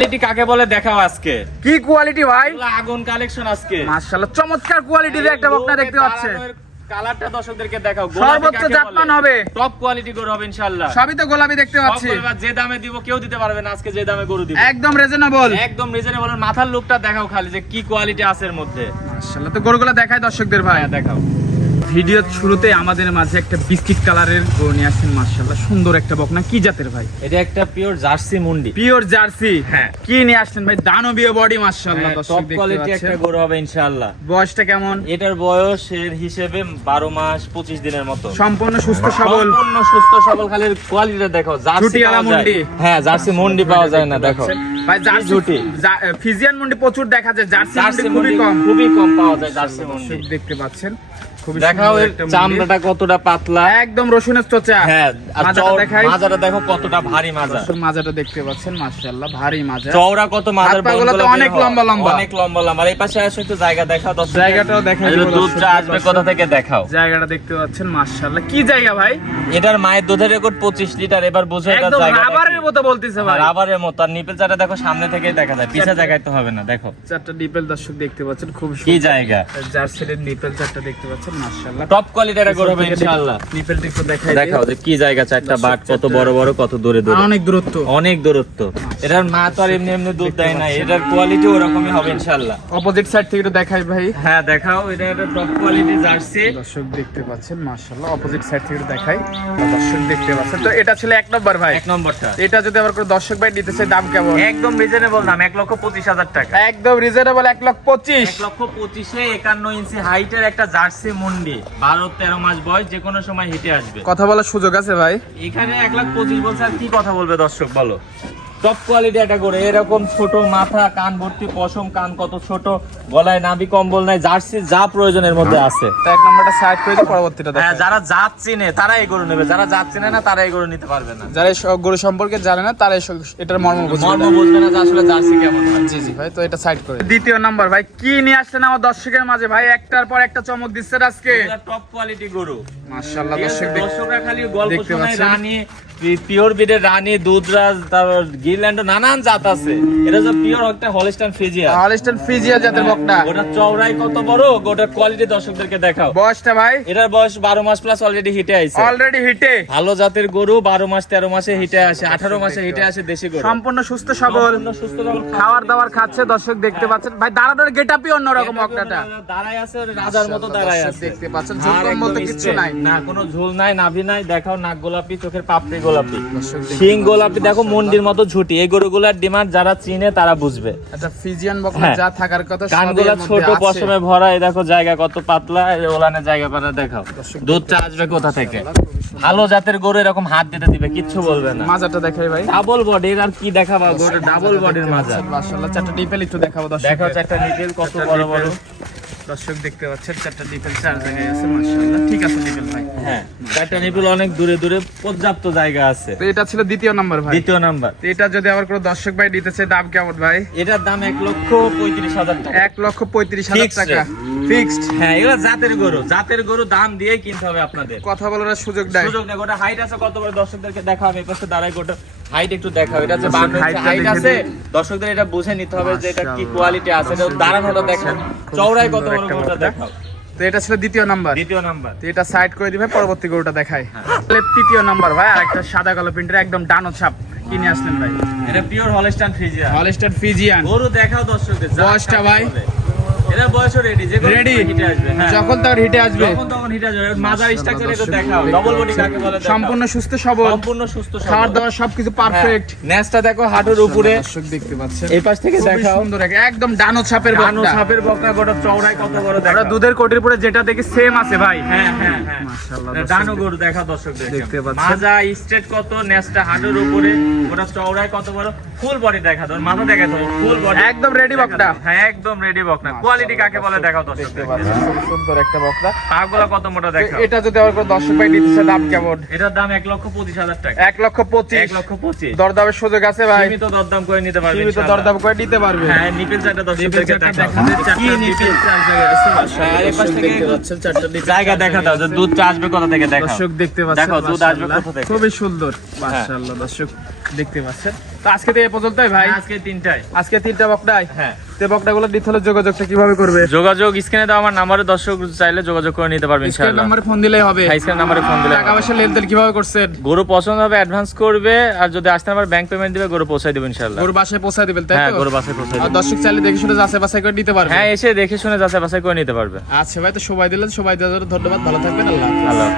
Quality কাকে বলে দেখাও আজকে। কি কোয়ালিটি ভাই? আগুন কালেকশন আজকে। মাশাআল্লাহ চমৎকার কোয়ালিটির একটা বকনা দেখতে পাচ্ছেন। কালারটা দর্শকদেরকে দেখাও। সর্বোচ্চ জাতমান হবে। টপ কোয়ালিটি গরু হবে ইনশাআল্লাহ। সবই তো গোলাপি দেখতে পাচ্ছি। যে দামে দিব কেউ দিতে পারবে না। আজকে যে দামে গরু দিব। একদম রিজনেবল একদম রিজনেবল মাথার লুকটা দেখাও খালি যে কি কোয়ালিটি আছে এর মধ্যে। মাশাআল্লাহ তো গরুগুলো দেখায় দর্শকদের ভাই। হ্যাঁ দেখাও। ভিডিওর শুরুতে আমাদের মাঝে একটা বিস্কিট কালারের গরু নিয়ে আসছেন মাশাআল্লাহ। সুন্দর একটা বকনা কি জাতের ভাই? এটা একটা পিওর জার্সি মুন্ডি। Pure Jersey? হ্যাঁ। কি নিয়ে আসছেন ভাই? দানবীয় বডি দর্শক টপ কোয়ালিটি একটা গরু হবে ইনশাআল্লাহ। বয়সটা কেমন? এটার বয়সের হিসেবে বারো মাস পঁচিশ দিনের মতো। সম্পূর্ণ সুস্থ সবল। সম্পূর্ণ সুস্থ সবল খালি কোয়ালিটিটা দেখো জার্সি। মুন্ডি। হ্যাঁ জার্সি মুন্ডি পাওয়া যায় না দেখো। ভাই জার্সি ঝুটি। ফিজিয়ান মুন্ডি প্রচুর দেখা যায়। জার্সি মুন্ডি খুবই কম। খুবই কম পাওয়া যায় জার্সি মুন্ডি। দেখতে পাচ্ছেন। দেখাও সুন্দর এর একটা মুন্ডি। চামড়াটা কতটা পাতলা। একদম রসুনের চোচা। হ্যাঁ মাজাটা চও- দেখাই। মাজাটা দেখো কতটা ভারী মাজা। মাজাটা দেখতে পাচ্ছেন মাশাআল্লাহ ভারী মাজা। চওড়া কত মাজার হাত তো অনেক লম্বা লম্বা। অনেক লম্বা লম্বা। এই পাশে আসো একটু জায়গা দেখাও দর্শক। জায়গাটাও দেখাই আর দিব এগুলো দুধটা আসবে কোথা থেকে দেখাও। জায়গাটা দেখতে পাচ্ছেন মাশাআল্লাহ। কি জায়গা ভাই? এটার মায়ের দুধের রেকর্ড পঁচিশ লিটার এবার বুঝো এটা একদম জায়গা রাবারের মতো বলতেছে ভাই। রাবারের মতো আর নিপেল চাটা দেখো সামনে থেকেই দেখা যায়। পিছে জায়গায় তো হবে না দেখো। চারটা নিপেল দর্শক দেখতে পাচ্ছেন খুব কি জায়গা? জার্সির নিপেল চারটা দেখতে পাচ্ছেন মাশাআল্লাহ। টপ কোয়ালিটির একটা গরু হবে ইনশাআল্লাহ। নিপেলটা একটু দেখাই। দেখাও যে কি জায়গা চারটা বাট কত বড় বড় কত দূরে দূরে। অনেক দূরত্ব। অনেক দূরত্ব। এটার মা তো আর এমনি এমনি দুধ দেয় না এটার কোয়ালিটি ওরকমই হবে ইনশাআল্লাহ। অপোজিট সাইড থেকে একটু দেখাই ভাই। হ্যাঁ দেখাও এটা একটা টপ কোয়ালিটি জার্সি। দর্শক দেখতে পাচ্ছেন মাশাআল্লাহ অপোজিট সাইড থেকে দেখাই। দর্শক দেখতে পাচ্ছেন। তো এটা ছিল এক নম্বর ভাই। এক নম্বরটা। এটা যদি আবার কোনো দর্শক ভাই নিতে চায় দাম কেমন? একদম রিজনেবল দাম এক লক্ষ পঁচিশ হাজার টাকা। একদম রিজনেবল এক লক্ষ পঁচিশ। এক লক্ষ পঁচিশে একান্ন ইঞ্চি হাইটের একটা জার্সি মুন্ডি বারো তেরো মাস বয়স যে কোনো সময় হেঁটে আসবে। কথা বলার সুযোগ আছে ভাই। এখানে এক লাখ পঁচিশ বলছে আর কি কথা বলবে দর্শক বলো। টপ কোয়ালিটি একটা করে এরকম ছোট মাথা কান ভর্তি পশম কান কত ছোট গলায় নাভি কম্বল নাই জার্সি যা প্রয়োজনের মধ্যে আছে। তো এক নম্বরটা সাইড করে পরবর্তীটা হ্যাঁ যারা জাত চিনে তারা এই গরু নেবে যারা জাত চিনে না তারা এই গরু নিতে পারবে না। যারা এই গরু সম্পর্কে জানে না তারা এটার মর্ম বুঝবে। মর্ম বুঝবে না যে আসলে জার্সি কেমন হয়। জি জি ভাই তো এটা সাইড করে দ্বিতীয় নাম্বার ভাই কি নিয়ে আসছেন আমার দর্শকের মাঝে? ভাই একটার পর একটা চমক দিচ্ছে আজকে। টপ কোয়ালিটি গরু। মাশাআল্লাহ দর্শক দেখ- দর্শকরা খালি গল্প শোনায় রানী পিওর বিডের রানী দুধরাজ তারপর গিরল্যান্ড নানান জাত আছে। এটা যে পিওর একটা হলিস্টান ফ্রিজিয়া হলিস্টান ফ্রিজিয়া জাতের বকনা। ওটা চওড়াই কত বড়? ওটার কোয়ালিটি দর্শকদেরকে দেখাও। বয়সটা ভাই? এটার বয়স বারো মাস প্লাস অলরেডি হিটে আইছে। অলরেডি হিটে ভালো জাতের গরু বারো মাস তেরো মাসে হিটে আসে আঠারো মাসে হিটে আসে দেশি গরু। সম্পূর্ণ সুস্থ সবল। সুস্থ সবল খাবার দাবার খাচ্ছে দর্শক দেখতে পাচ্ছেন। ভাই দাঁড়ানোর গেট আপই অন্যরকম। বকনাটা দাঁড়ায় আছে রাজার মতো দাঁড়ায় আছে। দেখতে পাচ্ছেন ঝুলকম কিচ্ছু straight। নাই। না কোনো ঝুল নাই নাভি নাই দেখাও নাক গোলাপি চোখের পাপড়ি গোলাপি। শিং গোলাপি দেখো মন্দির মতো ঝুটি এই গরুগুলার ডিমান্ড যারা চিনে তারা বুঝবে। ফিজিয়ান বকনা হ্যাঁ। যা থাকার কথা কানগুলা ছোট পশমে ভরা এই দেখো জায়গা কত পাতলা ওলানে জায়গা পাতা দেখাও। দুধটা আসবে কোথা থেকে? ভালো জাতের গরু এরকম হাত দিতে দিবে কিচ্ছু বলবে না। মাজাটা দেখাই ভাই। ডাবল বডির আর কি দেখাবা গরু? ডাবল বডির মাজা মাশাআল্লাহ চারটা ডিপেল একটু দেখাবো দর্শক দেখো একটা নিটেল কত বড় বড়। দর্শক দেখতে পাচ্ছেন চারটা ডিপেল চার জায়গায় আছে মাশাআল্লাহ। ঠিক আছে ডিপেল ভাই। হ্যাঁ চারটা নিপিল অনেক দূরে দূরে পর্যাপ্ত জায়গা আছে। তো এটা ছিল দ্বিতীয় নাম্বার ভাই। দ্বিতীয় নাম্বার। তো এটা যদি আবার কোনো দর্শক ভাই নিতে চায় দাম কেমন ভাই? এটার দাম এক লক্ষ পঁয়ত্রিশ হাজার টাকা। এক লক্ষ পঁয়ত্রিশ হাজার টাকা। ফিক্সড হ্যাঁ এগুলো জাতের গরু। জাতের গরু দাম দিয়েই কিনতে হবে আপনাদের। কথা বলার সুযোগ দেয় সুযোগ নেই। গোটা হাইট আছে কত বড় দর্শকদেরকে দেখাও। আমি এই পাশে দাঁড়াই গোটা হাইট একটু দেখাও। এটা যে হাইট আছে। দর্শকদের এটা বুঝে নিতে হবে যে এটা কি কোয়ালিটি আছে। এটা দাঁড়ানোটা দেখো খুব চওড়াই কত বড় গরুটা দেখাও। তো এটা ছিল দ্বিতীয় নাম্বার। দ্বিতীয় নাম্বার। তো এটা সাইড করে দিবে পরবর্তী গরুটা দেখাই। তাহলে তৃতীয় নাম্বার ভাই আরেকটা সাদা কালো প্রিন্টের একদম ডানো ছাপ কিনে আসলেন ভাই। এটা pure Holstein Friesian Holstein Friesian গরু দেখাও দর্শকদের যা বয়সটা কাকে ভাই? বলে। এটা বয়সও রেডি যে Ready? হিটে আসবে হ্যাঁ। যখন তার হিটে আসবে। যখন তখন হিটে আসবে মাজার স্ট্রাকচার এটা দেখাও ডবল বডি কাকে বলে সম্পূর্ণ সুস্থ সবল। সম্পূর্ণ সুস্থ সবল। খাবার দাবার সবকিছু পারফেক্ট হ্যাঁ, দেখো হাঁটুর উপরে। দর্শক দেখতে পাচ্ছেন। এই পাশ থেকে দেখাও। সুন্দর একদম ডানো ছাপের কানো বকনা সাপের বকনা গোটা চওড়াই কত বড় দেখো। দুধের কোটির পরে যেটা দেখি সেম আছে ভাই। হ্যাঁ হ্যাঁ হ্যাঁ। মাশাআল্লাহ, দর্শক ডানো গরু দেখা দর্শক দেখতে পাচ্ছেন। মাজা স্ট্রেট কত নেজটা হাঁটুর উপরে ওটা চওড়াই কত বড়? ফুল বডি দেখা মাথা দেখা ফুল বডি একদম ready বকনা। হ্যাঁ একদম রেডি বকনা। কোয়ালিটি কাকে বলে দেখাও দর্শক। পাচ্ছেন খুব সুন্দর একটা বকনা। পাগুলা কত মোটা এটা যদি আবার কোনো দর্শক ভাই নিতে চায় দাম কেমন? এটার দাম এক লক্ষ পঁচিশ হাজার টাকা। এক লক্ষ পঁচিশ। এক লক্ষ পঁচিশ। দরদামের সুযোগ আছে ভাই। সীমিত দরদাম করে নিতে পারবে সীমিত। দরদাম করে নিতে পারবে। হ্যাঁ নিপেল চারটা দর্শকদেরকে দেখাও। কি নিপেল হ্যাঁ, এই পাশ থেকে দেখতে চারটা জায়গা দেখা দাও যে দুধটা আসবে কোথা থেকে দেখাও। দর্শক দেখতে পাচ্ছেন দেখো, দুধ আসবে কোথা থেকে? খুবই সুন্দর মাশাআল্লাহ দর্শক। দেখতে পাচ্ছেন। তো আজকে তো এ পর্যন্তই ভাই। আজকে তিনটায়। আজকে তিনটা বকটাই হ্যাঁ। তে বকটাগুলো নিতে হলে যোগাযোগটা কীভাবে করবে? যোগাযোগ স্ক্রিনে দেওয়া আমার নাম্বারে দর্শক চাইলে যোগাযোগ করে নিতে পারবে স্ক্রিন ইনশাআল্লাহ। নাম্বারে ফোন দিলেই হবে। হ্যাঁ স্ক্রিন নাম্বারে ফোন দিলে টাকা পয়সা লেনদেন কীভাবে করছেন? গরু পছন্দ হবে অ্যাডভান্স করবে আর যদি আসতে আমার ব্যাংক পেমেন্ট দিবে গরু পৌঁছাই দেবো ইনশাআল্লাহ। গরু বাসায় পৌঁছায় দিবেন তাই হ্যাঁ গরু আর দর্শক চাইলে দেখে শুনে যাচাই বাছাই করে নিতে পারবে। হ্যাঁ এসে দেখে শুনে যাচাই বাছাই করে নিতে পারবে। আচ্ছা ভাই তো সবাই দিলেন সবাই দেওয়ার ধন্যবাদ। ভালো থাকবেন আল্লাহ।